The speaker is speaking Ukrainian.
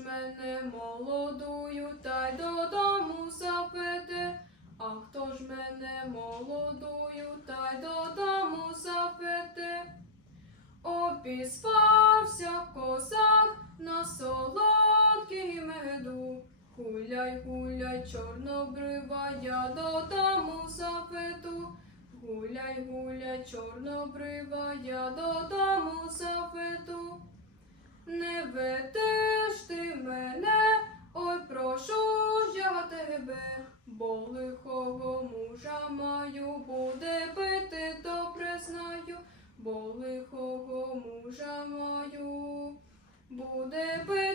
мене молодую, та й додому заведе. А хто ж мене молодую, та й додому заведе? Обізвався козак на солодкий меду. Гуляй, гуляй, чорнобрива, я додому заведу. Гуляй, гуляй, чорнобрива, я додому заведу. Не ведеш бо лихого мужа маю, буде бити, добре знаю, бо лихого мужа маю, буде знаю.